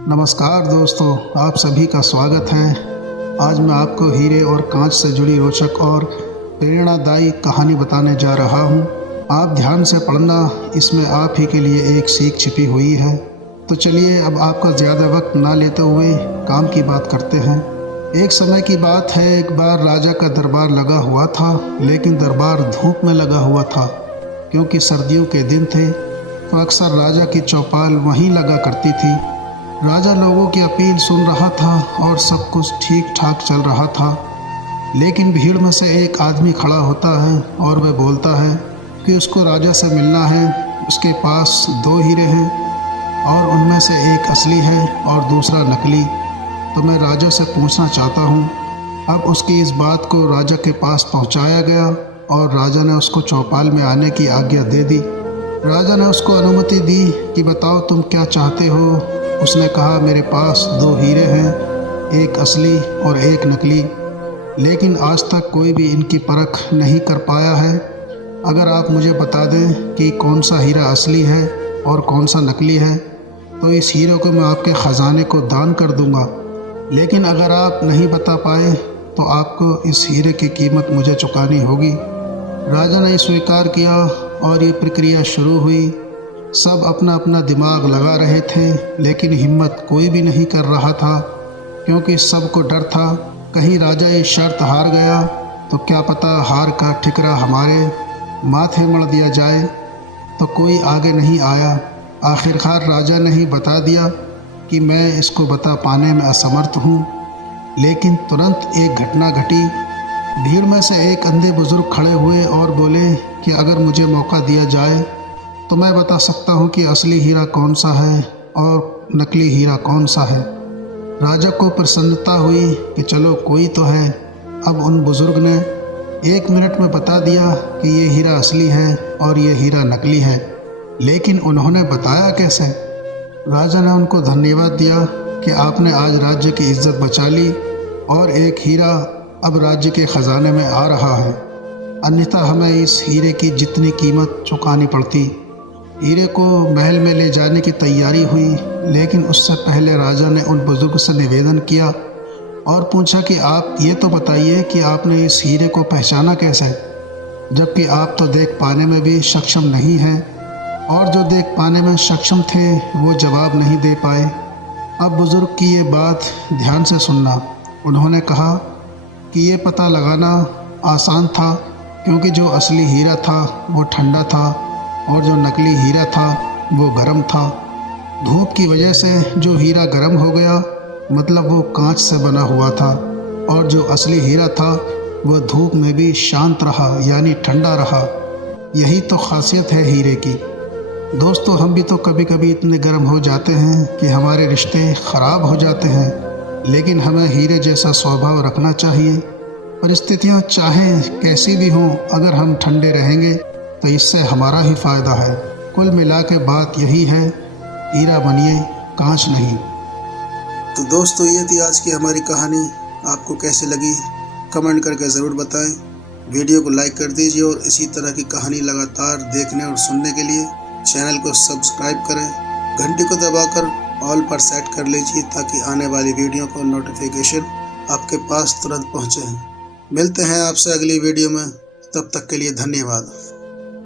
नमस्कार दोस्तों, आप सभी का स्वागत है। आज मैं आपको हीरे और कांच से जुड़ी रोचक और प्रेरणादायी कहानी बताने जा रहा हूं। आप ध्यान से पढ़ना, इसमें आप ही के लिए एक सीख छिपी हुई है। तो चलिए अब आपका ज़्यादा वक्त ना लेते हुए काम की बात करते हैं। एक समय की बात है, एक बार राजा का दरबार लगा हुआ था, लेकिन दरबार धूप में लगा हुआ था। क्योंकि सर्दियों के दिन थे तो अक्सर राजा की चौपाल वहीं लगा करती थी। राजा लोगों की अपील सुन रहा था और सब कुछ ठीक ठाक चल रहा था। लेकिन भीड़ में से एक आदमी खड़ा होता है और वह बोलता है कि उसको राजा से मिलना है। उसके पास 2 हीरे हैं और उनमें से एक असली है और दूसरा नकली। तो मैं राजा से पूछना चाहता हूँ। अब उसकी इस बात को राजा के पास पहुँचाया गया और राजा ने उसको चौपाल में आने की आज्ञा दे दी। राजा ने उसको अनुमति दी कि बताओ तुम क्या चाहते हो। उसने कहा, मेरे पास 2 हीरे हैं, एक असली और एक नकली, लेकिन आज तक कोई भी इनकी परख नहीं कर पाया है। अगर आप मुझे बता दें कि कौन सा हीरा असली है और कौन सा नकली है, तो इस हीरे को मैं आपके ख़जाने को दान कर दूंगा। लेकिन अगर आप नहीं बता पाए तो आपको इस हीरे की कीमत मुझे चुकानी होगी। राजा ने स्वीकार किया और ये प्रक्रिया शुरू हुई। सब अपना अपना दिमाग लगा रहे थे, लेकिन हिम्मत कोई भी नहीं कर रहा था, क्योंकि सबको डर था कहीं राजा ये शर्त हार गया तो क्या पता हार का ठिकरा हमारे माथे मढ़ दिया जाए। तो कोई आगे नहीं आया। आखिरकार राजा ने ही बता दिया कि मैं इसको बता पाने में असमर्थ हूँ। लेकिन तुरंत एक घटना घटी। भीड़ में से एक अंधे बुजुर्ग खड़े हुए और बोले कि अगर मुझे मौका दिया जाए तो मैं बता सकता हूँ कि असली हीरा कौन सा है और नकली हीरा कौन सा है। राजा को प्रसन्नता हुई कि चलो कोई तो है। अब उन बुजुर्ग ने 1 मिनट में बता दिया कि ये हीरा असली है और ये हीरा नकली है। लेकिन उन्होंने बताया कैसे? राजा ने उनको धन्यवाद दिया कि आपने आज राज्य की इज्जत बचा ली और एक हीरा अब राज्य के ख़जाने में आ रहा है, अन्यथा हमें इस हीरे की जितनी कीमत चुकानी पड़ती। हीरे को महल में ले जाने की तैयारी हुई, लेकिन उससे पहले राजा ने उन बुजुर्ग से निवेदन किया और पूछा कि आप ये तो बताइए कि आपने इस हीरे को पहचाना कैसे, जबकि आप तो देख पाने में भी सक्षम नहीं हैं। और जो देख पाने में सक्षम थे वो जवाब नहीं दे पाए। अब बुजुर्ग की ये बात ध्यान से सुनना। उन्होंने कहा कि ये पता लगाना आसान था, क्योंकि जो असली हीरा था वो ठंडा था और जो नकली हीरा था वो गर्म था। धूप की वजह से जो हीरा गर्म हो गया, मतलब वो कांच से बना हुआ था, और जो असली हीरा था वह धूप में भी शांत रहा, यानी ठंडा रहा। यही तो खासियत है हीरे की। दोस्तों, हम भी तो कभी कभी इतने गर्म हो जाते हैं कि हमारे रिश्ते ख़राब हो जाते हैं, लेकिन हमें हीरे जैसा स्वभाव रखना चाहिए। परिस्थितियाँ चाहे कैसी भी हों, अगर हम ठंडे रहेंगे तो इससे हमारा ही फ़ायदा है। कुल मिला के बात यही है, हीरा बनिए, कांच नहीं। तो दोस्तों, ये थी आज की हमारी कहानी। आपको कैसे लगी कमेंट करके ज़रूर बताएं। वीडियो को लाइक कर दीजिए और इसी तरह की कहानी लगातार देखने और सुनने के लिए चैनल को सब्सक्राइब करें। घंटी को दबाकर ऑल पर सेट कर लीजिए ताकि आने वाली वीडियो का नोटिफिकेशन आपके पास तुरंत पहुँचे। मिलते हैं आपसे अगली वीडियो में, तब तक के लिए धन्यवाद।